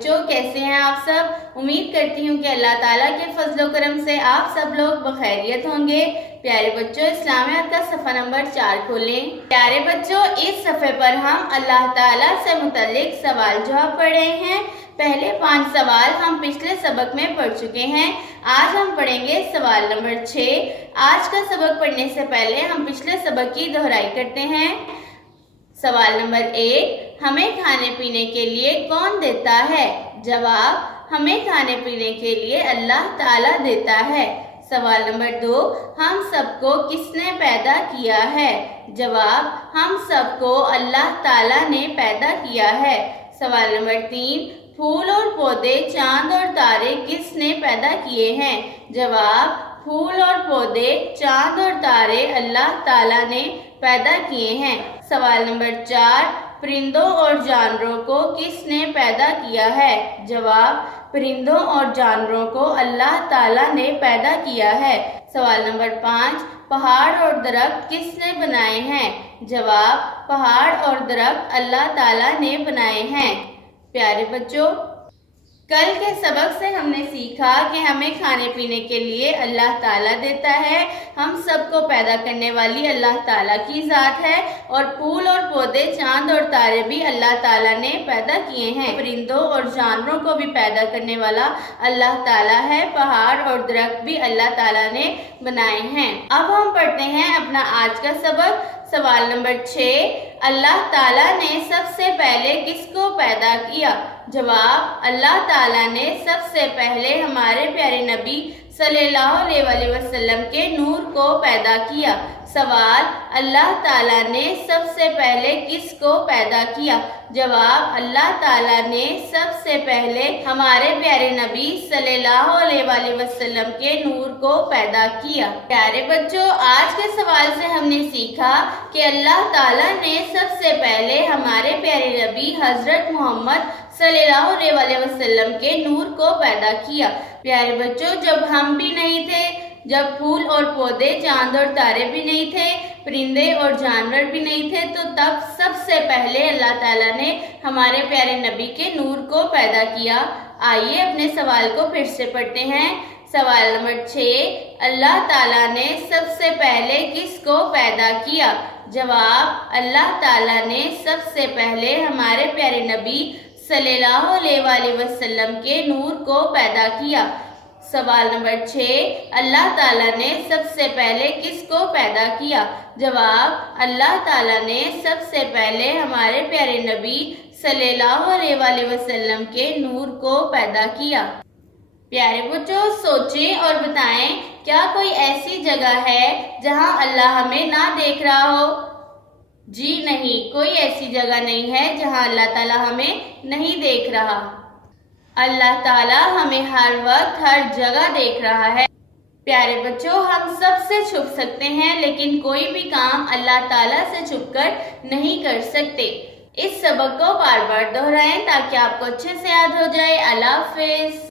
بچوں، کیسے ہیں آپ سب؟ امید کرتی ہوں کہ اللہ تعالیٰ کے فضل و کرم سے آپ سب لوگ بخیریت ہوں گے۔ پیارے بچوں، اسلامیات کا صفحہ نمبر 4 کھولیں۔ پیارے بچوں، اس صفحے پر ہم اللہ تعالیٰ سے متعلق سوال جواب پڑھ رہے ہیں۔ پہلے 5 سوال ہم پچھلے سبق میں پڑھ چکے ہیں۔ آج ہم پڑھیں گے سوال نمبر 6۔ آج کا سبق پڑھنے سے پہلے ہم پچھلے سبق کی دہرائی کرتے ہیں۔ سوال نمبر 1، ہمیں کھانے پینے کے لیے کون دیتا ہے؟ جواب، ہمیں کھانے پینے کے لیے اللہ تعالیٰ دیتا ہے۔ سوال نمبر 2، ہم سب کو کس نے پیدا کیا ہے؟ جواب، ہم سب کو اللہ تعالیٰ نے پیدا کیا ہے۔ سوال نمبر 3، پھول اور پودے، چاند اور تارے کس نے پیدا کیے ہیں؟ جواب، پھول اور پودے، چاند اور تارے اللہ تعالیٰ نے پیدا کیے ہیں۔ سوال نمبر 4، پرندوں اور جانوروں کو کس نے پیدا کیا ہے؟ جواب، پرندوں اور جانوروں کو اللہ تعالیٰ نے پیدا کیا ہے۔ سوال نمبر 5، پہاڑ اور درخت کس نے بنائے ہیں؟ جواب، پہاڑ اور درخت اللہ تعالیٰ نے بنائے ہیں۔ پیارے بچوں، کل کے سبق سے ہم نے سیکھا کہ ہمیں کھانے پینے کے لیے اللہ تعالیٰ دیتا ہے، ہم سب کو پیدا کرنے والی اللہ تعالیٰ کی ذات ہے، اور پھول اور پودے، چاند اور تارے بھی اللہ تعالیٰ نے پیدا کیے ہیں۔ پرندوں اور جانوروں کو بھی پیدا کرنے والا اللہ تعالیٰ ہے، پہاڑ اور درخت بھی اللہ تعالیٰ نے بنائے ہیں۔ اب ہم پڑھتے ہیں اپنا آج کا سبق۔ سوال نمبر 6، اللہ تعالیٰ نے سب سے پہلے کس کو پیدا کیا؟ جواب، اللہ تعالیٰ نے سب سے پہلے ہمارے پیارے نبی صلی اللہ علیہ وسلم کے نور کو پیدا کیا۔ سوال، اللہ تعالیٰ نے سب سے پہلے کس کو پیدا کیا؟ جواب، اللہ تعالیٰ نے سب سے پہلے ہمارے پیارے نبی صلی اللہ علیہ وسلم کے نور کو پیدا کیا۔ پیارے بچوں، آج کے سوال سے ہم نے سیکھا کہ اللہ تعالیٰ نے سب سے پہلے ہمارے پیارے نبی حضرت محمد صلی اللہ علیہ وسلم کے نور کو پیدا کیا۔ پیارے بچوں، جب ہم بھی نہیں تھے، جب پھول اور پودے، چاند اور تارے بھی نہیں تھے، پرندے اور جانور بھی نہیں تھے، تو تب سب سے پہلے اللہ تعالیٰ نے ہمارے پیارے نبی کے نور کو پیدا کیا۔ آئیے اپنے سوال کو پھر سے پڑھتے ہیں۔ سوال نمبر 6، اللہ تعالیٰ نے سب سے پہلے کس کو پیدا کیا؟ جواب، اللہ تعالیٰ نے سب سے پہلے ہمارے پیارے نبی صلی اللہ علیہ وسلم کے نور کو پیدا کیا۔ سوال نمبر 6، اللہ تعالیٰ نے سب سے پہلے کس کو پیدا کیا؟ جواب، اللہ تعالیٰ نے سب سے پہلے ہمارے پیارے نبی صلی اللہ علیہ وسلم کے نور کو پیدا کیا۔ پیارے بچوں، سوچیں اور بتائیں، کیا کوئی ایسی جگہ ہے جہاں اللہ ہمیں نہ دیکھ رہا ہو؟ جی نہیں، کوئی ایسی جگہ نہیں ہے جہاں اللہ تعالیٰ ہمیں نہیں دیکھ رہا۔ اللہ تعالیٰ ہمیں ہر وقت ہر جگہ دیکھ رہا ہے۔ پیارے بچوں، ہم سب سے چھپ سکتے ہیں، لیکن کوئی بھی کام اللہ تعالیٰ سے چھپ کر نہیں کر سکتے۔ اس سبق کو بار بار دہرائیں تاکہ آپ کو اچھے سے یاد ہو جائے۔ اللہ حافظ۔